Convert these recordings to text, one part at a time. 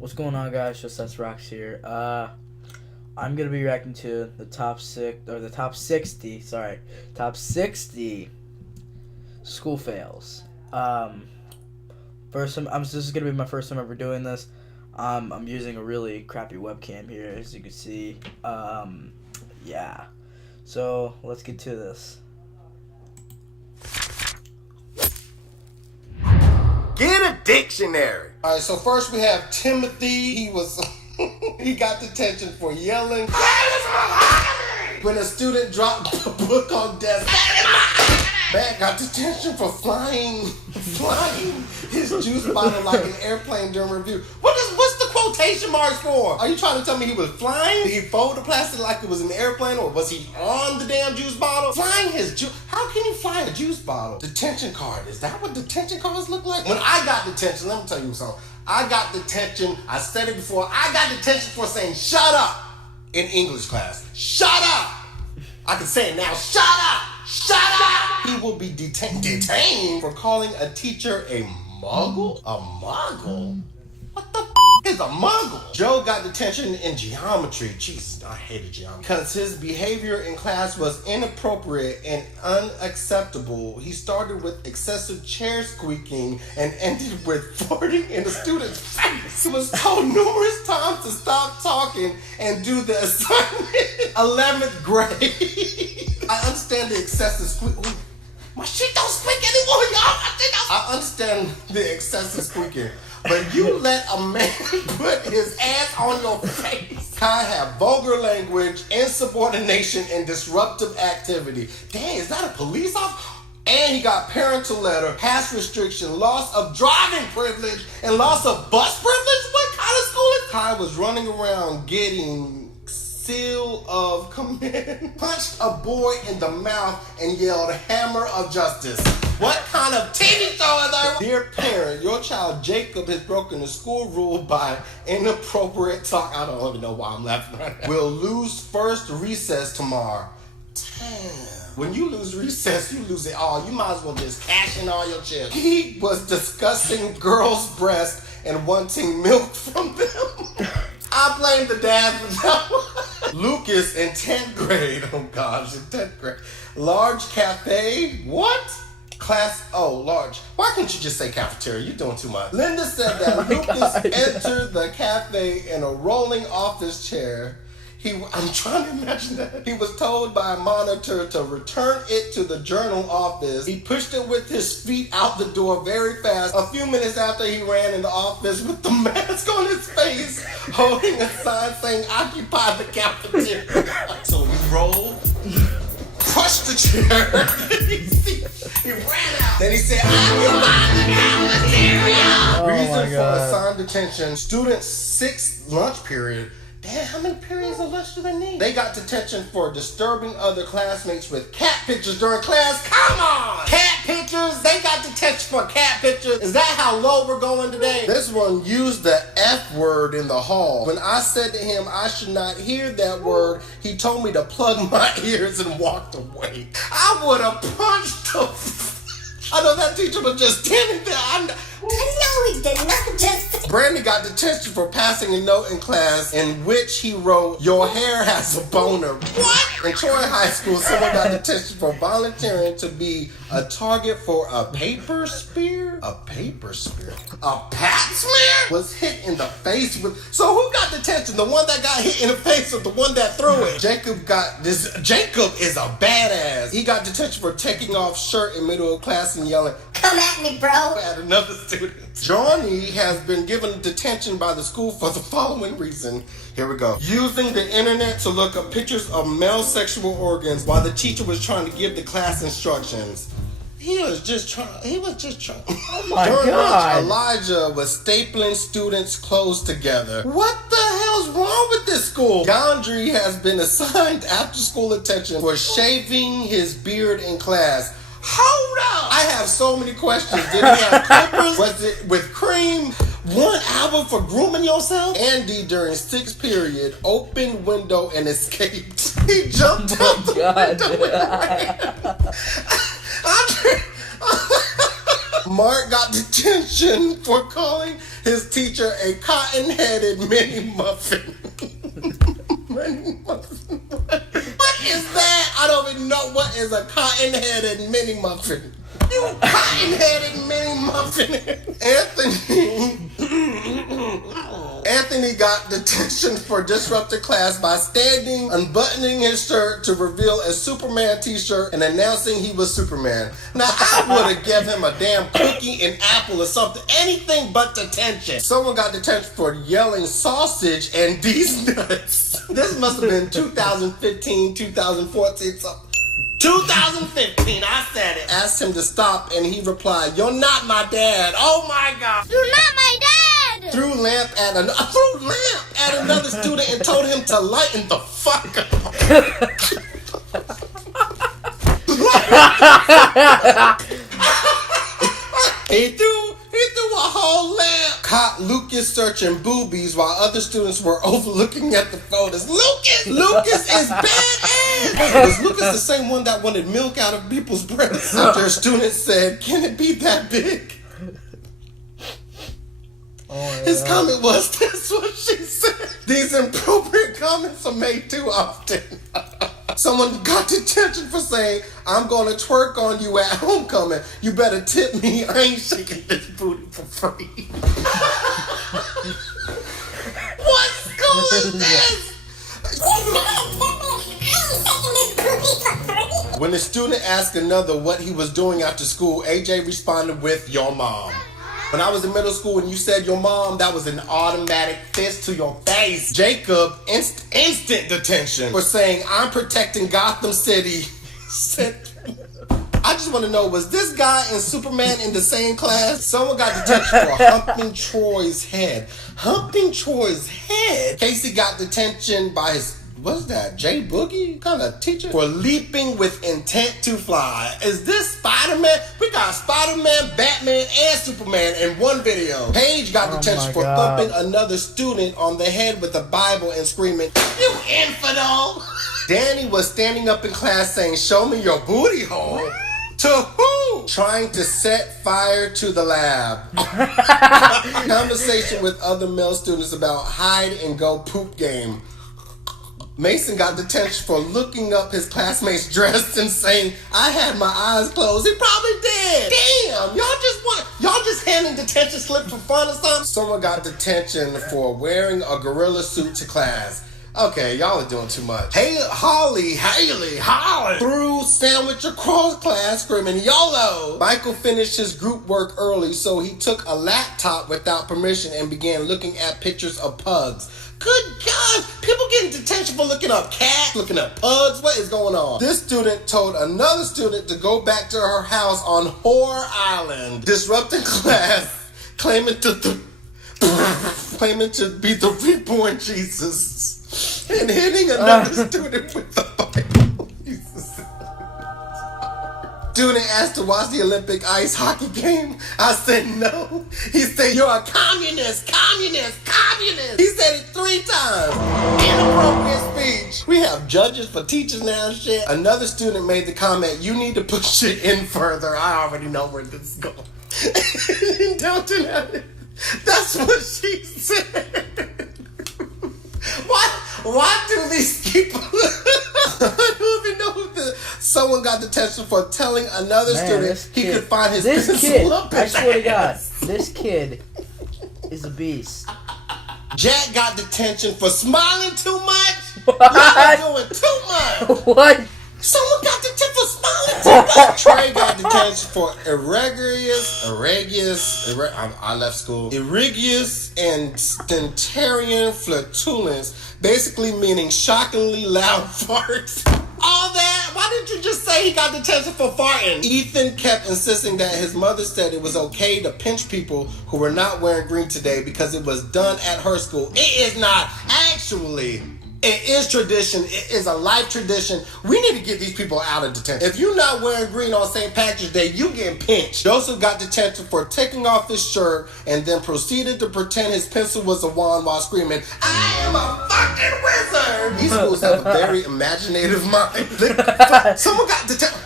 What's going on, guys? Just us rocks here. I'm gonna be reacting to the top 60 school fails. This is gonna be my first time ever doing this. I'm using a really crappy webcam here, as you can see. Yeah. So let's get to this. Get a dictionary. All right, so first we have Timothy. He got detention for yelling when a student dropped a book on desk. Man got detention for flying his juice bottle like an airplane during review. What's the quotation marks for? Are you trying to tell me he was flying? Did he fold the plastic like it was an airplane, or was he on the damn juice bottle? Flying his juice. How can you fly a juice bottle? Detention card. Is that what detention cards look like? When I got detention, let me tell you something. I got detention. I said it before. I got detention for saying "shut up" in English class. Shut up. I can say it now. Shut up. Shut up! He will be detained for calling a teacher a muggle? A muggle? What the is a muggle? Joe got detention in geometry. Jesus, I hated geometry. Because his behavior in class was inappropriate and unacceptable. He started with excessive chair squeaking and ended with farting in the student's face. He was told numerous times to stop talking and do the assignment. 11th grade. I understand the excessive squeak. Ooh, my shit don't squeak anymore, y'all. I understand the excessive squeaking, but you let a man put his ass on your face. Kai had vulgar language, insubordination, and disruptive activity. Dang, is that a police officer? And he got parental letter, pass restriction, loss of driving privilege, and loss of bus privilege? What kind of school is Kai was running around getting seal of command, punched a boy in the mouth, and yelled hammer of justice. What kind of TV show is that? Dear parent, your child Jacob has broken the school rule by inappropriate talk. I don't even know why I'm laughing right now. Will lose first recess tomorrow. Damn. When you lose recess, you lose it all. You might as well just cash in all your chips. He was discussing girls' breasts and wanting milk from them. I blame the dad for that one. Lucas in 10th grade. Oh gosh, in 10th grade. Large cafe. What? Class O, large. Why couldn't you just say cafeteria? You're doing too much. Linda said that Lucas entered the cafe in a rolling office chair. I'm trying to imagine that. He was told by a monitor to return it to the journal office. He pushed it with his feet out the door very fast. A few minutes after, he ran in the office with the mask on his face, holding a sign saying occupy the cafeteria. So he rolled, crushed the chair. He ran out. Then he said, occupy the cafeteria. Reason for assigned detention, students' 6th lunch period. Damn, how many periods of lunch do they need? They got detention for disturbing other classmates with cat pictures during class. Come on! Cat pictures? They got detention for cat pictures? Is that how low we're going today? This one used the F word in the hall. When I said to him I should not hear that word, he told me to plug my ears and walked away. I would have punched the... I know that teacher was just standing there. No, he did not just... Brandon got detention for passing a note in class in which he wrote, "Your hair has a boner." What? In Troy High School, someone got detention for volunteering to be a target for a paper spear? A paper spear? A pat smear? Was hit in the face with... So who got detention? The one that got hit in the face or the one that threw it? Jacob is a badass. He got detention for taking off shirt in middle of class and yelling, "Come at me, bro!" at another student. Johnny has been given detention by the school for the following reason. Here we go. Using the internet to look up pictures of male sexual organs while the teacher was trying to give the class instructions. He was just trying. Oh my During God. lunch, Elijah was stapling students' clothes together. What the hell's wrong with this school? Gondry has been assigned after-school attention for shaving his beard in class. Hold up! I have so many questions. Did he have clippers? Was it with cream? One album for grooming yourself? Andy, during 6th period, opened window and escaped. He jumped out the window. Mark got detention for calling his teacher a cotton-headed mini muffin. Mini muffin. What is that? I don't even know what is a cotton-headed mini muffin. You cotton-headed mini muffin. Anthony got detention for disrupting class by unbuttoning his shirt to reveal a Superman t-shirt and announcing he was Superman. Now, I would have given him a damn cookie, an apple, or something. Anything but detention. Someone got detention for yelling sausage and these nuts. This must have been 2015, 2014, something. 2015, I said it. Asked him to stop, and he replied, "You're not my dad." Oh my God. You're not my dad! Threw lamp at another student and told him to lighten the fuck up. He threw a whole lamp. Caught Lucas searching boobies while other students were overlooking at the photos. Lucas is badass. Was Lucas the same one that wanted milk out of people's breasts? Their students said, "Can it be that big?" His comment was, "That's what she said." These inappropriate comments are made too often. Someone got detention for saying, "I'm gonna twerk on you at homecoming. You better tip me. I ain't shaking this booty for free." What school is this? When the student asked another what he was doing after school, AJ responded with, "Your mom." When I was in middle school and you said your mom, that was an automatic fist to your face. Jacob, instant detention for saying, "I'm protecting Gotham City." I just want to know, was this guy and Superman in the same class? Someone got detention for humping Troy's head. Humping Troy's head? Casey got detention by his... What's that? J Boogie? Kind of teacher? For leaping with intent to fly. Is this Spider-Man? We got Spider-Man, Batman, and Superman in one video. Paige got detention for thumping another student on the head with a Bible and screaming, "You infidel!" Danny was standing up in class saying, "Show me your booty hole." To who? Trying to set fire to the lab. Conversation with other male students about hide and go poop game. Mason got detention for looking up his classmates' dress and saying, "I had my eyes closed." He probably did. Damn, y'all just handing detention slip for fun or something? Someone got detention for wearing a gorilla suit to class. Okay, y'all are doing too much. Hey, Holly threw sandwich across class screaming YOLO. Michael finished his group work early, so he took a laptop without permission and began looking at pictures of pugs. Good God, people getting detention for looking up cats, looking up pugs. What is going on? This student told another student to go back to her house on Whore Island, disrupting class, claiming to be the reborn Jesus. And hitting another student with the Bible. Student asked to watch the Olympic ice hockey game. I said no. He said, "You're a communist. He said it 3 times. Inappropriate speech. We have judges for teachers now and shit. Another student made the comment, "You need to push it in further." I already know where this is going. Don't do that. That's what she said. Why do these people... I don't even know who someone got detention for telling another student he could find his pencil up his I swear to God, this kid is a beast. Jack got detention for smiling too much. Y'all are doing too much. What? Someone got detention for smiling too much. Trey got detention for irregular and stentorian flatulence, basically meaning shockingly loud farts. All that? Why didn't you just say he got detention for farting? Ethan kept insisting that his mother said it was okay to pinch people who were not wearing green today because it was done at her school. It is not. Actually, it is tradition. It is a life tradition. We need to get these people out of detention. If you're not wearing green on St. Patrick's Day, you getting pinched. Joseph got detention for taking off his shirt and then proceeded to pretend his pencil was a wand while screaming, "I am a fucking wizard!" These schools have a very imaginative mind. Someone got detention.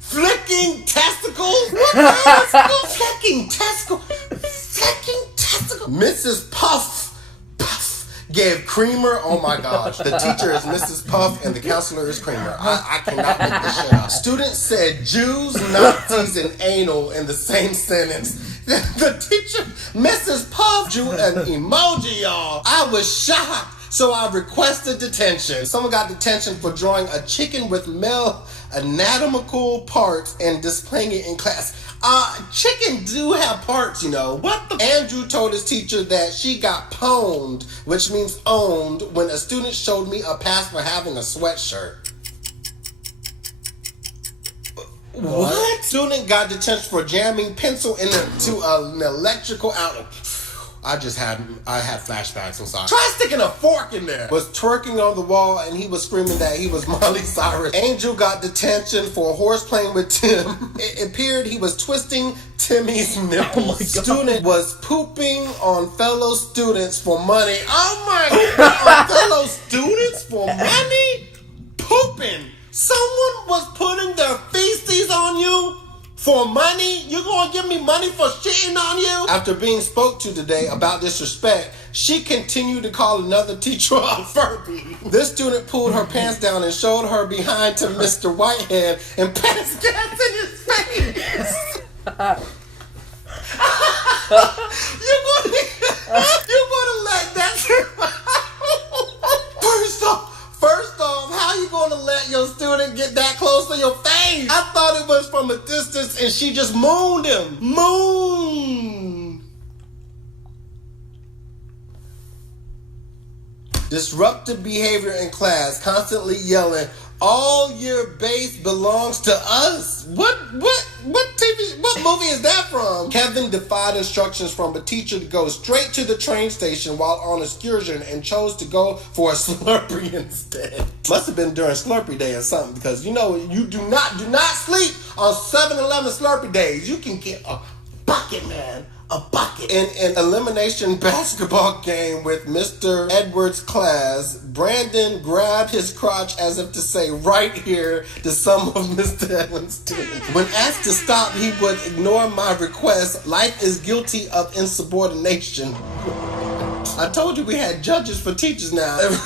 Flicking testicles? What kind of school? Flicking testicles? Flicking testicles? Mrs. Puff gave Creamer. Oh my gosh. The teacher is Mrs. Puff and the counselor is Creamer. I cannot make this shit up. Student said Jews, Nazis, and anal in the same sentence. The teacher, Mrs. Puff, drew an emoji, y'all. I was shocked. So I requested detention. Someone got detention for drawing a chicken with male anatomical parts and displaying it in class. Chicken do have parts, you know. Andrew told his teacher that she got pwned, which means owned, when a student showed me a pass for having a sweatshirt. What? Student got detention for jamming pencil into an electrical outlet. I had flashbacks. I'm sorry. Try sticking a fork in there. Was twerking on the wall and he was screaming that he was Miley Cyrus. Angel got detention for horse playing with Tim. It appeared he was twisting Timmy's nipples. Oh my God. Student was pooping on fellow students for money. Oh my God. On fellow students for money? Pooping. Someone was putting their feces on you? For money? You gonna give me money for shitting on you? After being spoke to today about disrespect, she continued to call another teacher a Furby. This student pulled her pants down and showed her behind to Mr. Whitehead and passed gas in his face. You're gonna let that First off, how you gonna let your student get that close to your face? I thought it was from a distance and she just mooned him. Moon. Disruptive behavior in class, constantly yelling, all your base belongs to us. What movie is that from? Kevin defied instructions from a teacher to go straight to the train station while on excursion and chose to go for a Slurpee instead. Must have been during Slurpee day or something, because you know you do not sleep on 7-Eleven Slurpee days. You can get a bucket, man. A bucket. In an elimination basketball game with Mr. Edwards' class, Brandon grabbed his crotch as if to say, right here, to some of Mr. Edwards' students. When asked to stop, he would ignore my request. Life is guilty of insubordination. I told you we had judges for teachers now. A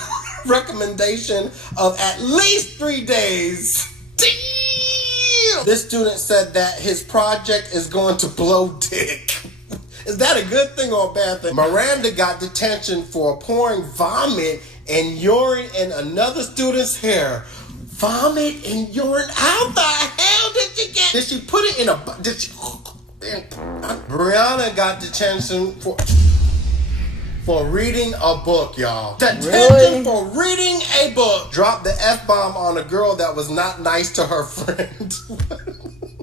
recommendation of at least 3 days. Damn! This student said that his project is going to blow dick. Is that a good thing or a bad thing? Miranda got detention for pouring vomit and urine in another student's hair. Vomit and urine? How the hell did you get? Did she put it in a... Did she... Brianna got detention for reading a book, y'all. Detention for reading a book. Dropped the F-bomb on a girl that was not nice to her friend.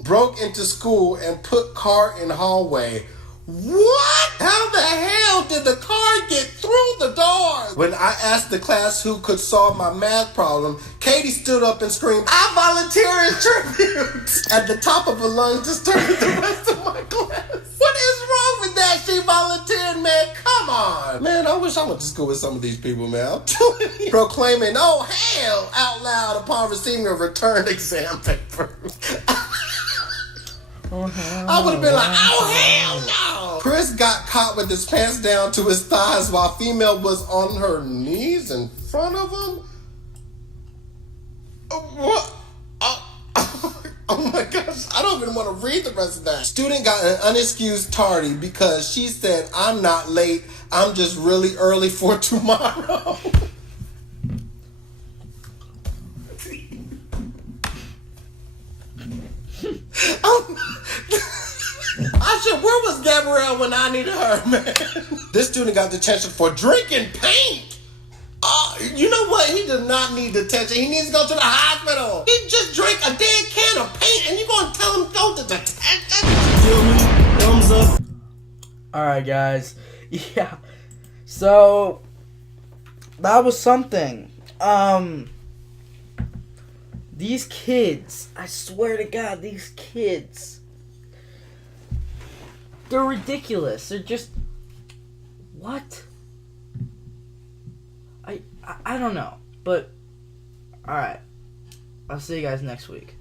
Broke into school and put car in hallway. What? How the hell did the car get through the door? When I asked the class who could solve my math problem, Katie stood up and screamed, I volunteer as tribute! At the top of her lungs, disturbing the rest of my class. What is wrong with that? She volunteered, man. Come on. Man, I wish I went to school with some of these people, man. I'm telling you. Proclaiming, oh, hell, out loud upon receiving a returned exam paper. I would have been like, oh, hell no. Chris got caught with his pants down to his thighs while female was on her knees in front of him. What? Oh my gosh, I don't even want to read the rest of that. Student got an unexcused tardy because she said, I'm not late, I'm just really early for tomorrow. Where was Gabrielle when I needed her, man? This student got detention for drinking paint. You know what? He does not need detention. He needs to go to the hospital. He just drank a dead can of paint and you're going to tell him go to detention? Feel me? Thumbs up. Alright, guys. Yeah. So, that was something. These kids, I swear to God, these kids, they're ridiculous. They're just, what? I don't know, but, alright, I'll see you guys next week.